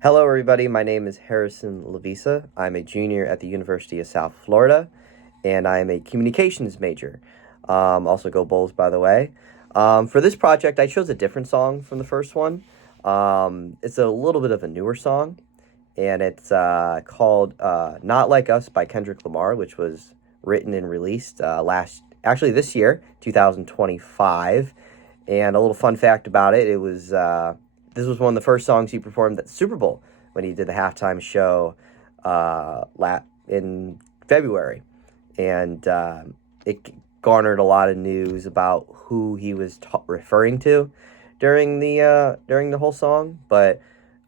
Hello, everybody. My name is Harrison Lavisa. I'm a junior at the University of South Florida, and I am a communications major. Also, go Bulls, by the way. For this project, I chose a different song from the first one. It's a little bit of a newer song, and it's called Not Like Us by Kendrick Lamar, which was written and released this year, 2025. And a little fun fact about it, this was one of the first songs he performed at the Super Bowl when he did the halftime show in February. And it garnered a lot of news about who he was referring to during the whole song. But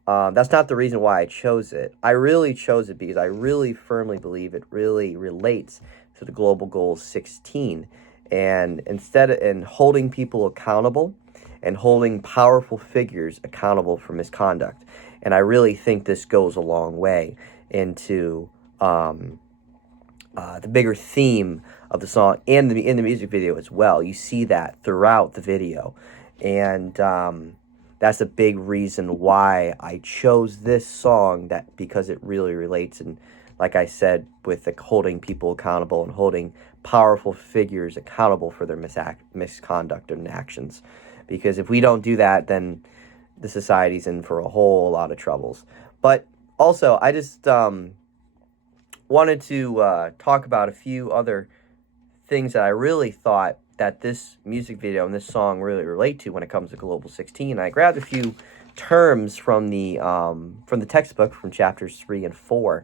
that's not the reason why I chose it. I really chose it because I really firmly believe it really relates to the Global Goal 16. And in holding people accountable and holding powerful figures accountable for misconduct. And I really think this goes a long way into the bigger theme of the song and in the music video as well. You see that throughout the video. And that's a big reason why I chose this song, because it really relates. And like I said, with holding people accountable and holding powerful figures accountable for their misconduct and actions. Because if we don't do that, then the society's in for a whole lot of troubles. But also, I just wanted to talk about a few other things that I really thought that this music video and this song really relate to when it comes to Global 16. I grabbed a few terms from the textbook from chapters 3 and 4,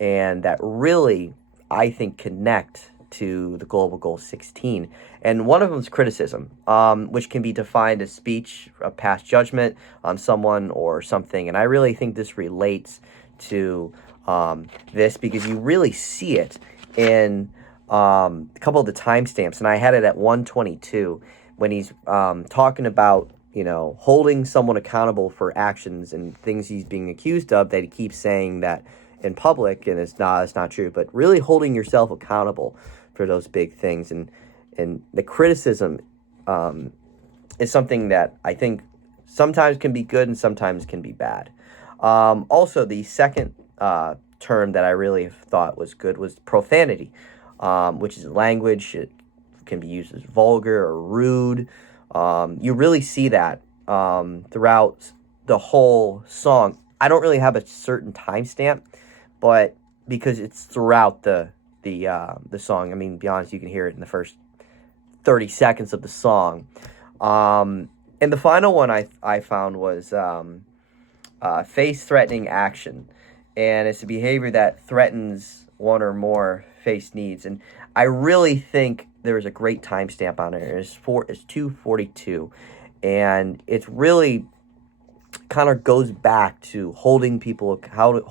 and that really, I think, connect to the Global Goal 16. And one of them is criticism, which can be defined as speech of past judgment on someone or something. And I really think this relates to this because you really see it in a couple of the timestamps. And I had it at 122 when he's talking about, holding someone accountable for actions and things he's being accused of, that he keeps saying that in public, and it's not true, but really holding yourself accountable for those big things. And the criticism is something that I think sometimes can be good and sometimes can be bad. Also, the second term that I really thought was good was profanity, which is language. It can be used as vulgar or rude. You really see that throughout the whole song. I don't really have a certain timestamp, but because it's throughout the song. I mean, to be honest, you can hear it in the first 30 seconds of the song. And the final one I found was face-threatening action. And it's a behavior that threatens one or more face needs. And I really think there was a great timestamp on it. It's 2:42. And it's really kind of goes back to holding people accountable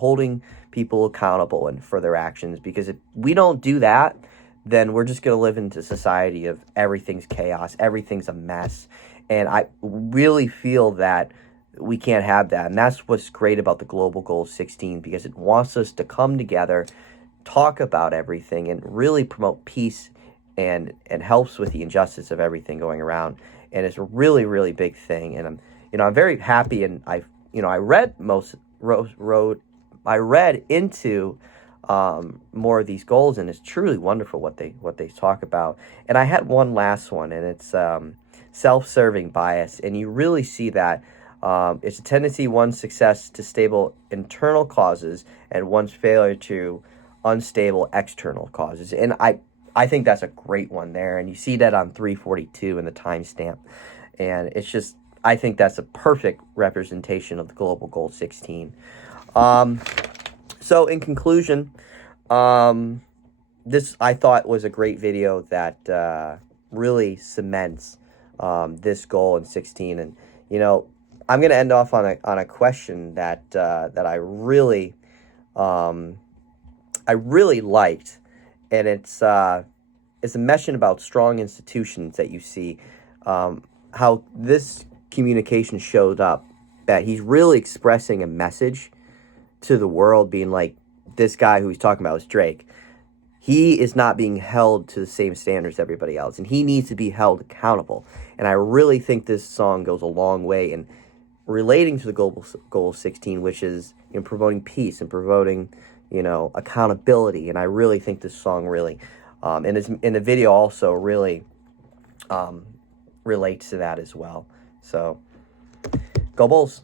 and for their actions, because if we don't do that, then we're just going to live into a society of everything's chaos, everything's a mess. And I really feel that we can't have that. And that's what's great about the Global Goal 16, because it wants us to come together, talk about everything, and really promote peace and helps with the injustice of everything going around. And it's a really, really big thing. And I'm very happy, and I read into more of these goals, and it's truly wonderful what they talk about. And I had one last one, and it's self-serving bias, and you really see that it's a tendency one's success to stable internal causes and one's failure to unstable external causes. And I think that's a great one there, and you see that on 342 in the timestamp. And it's just, I think that's a perfect representation of the Global Goal 16. So in conclusion, this I thought was a great video that really cements this goal in 16. And I'm going to end off on a question that I really liked, and it's a mention about strong institutions that you see, how this communication showed up, that he's really expressing a message to the world, being like, this guy who he's talking about is Drake. He is not being held to the same standards as everybody else, and he needs to be held accountable. And I really think this song goes a long way in relating to the goal of 16, which is, you know, promoting peace and promoting, you know, accountability. And I really think this song really, and it's in the video also really relates to that as well. So go Bulls.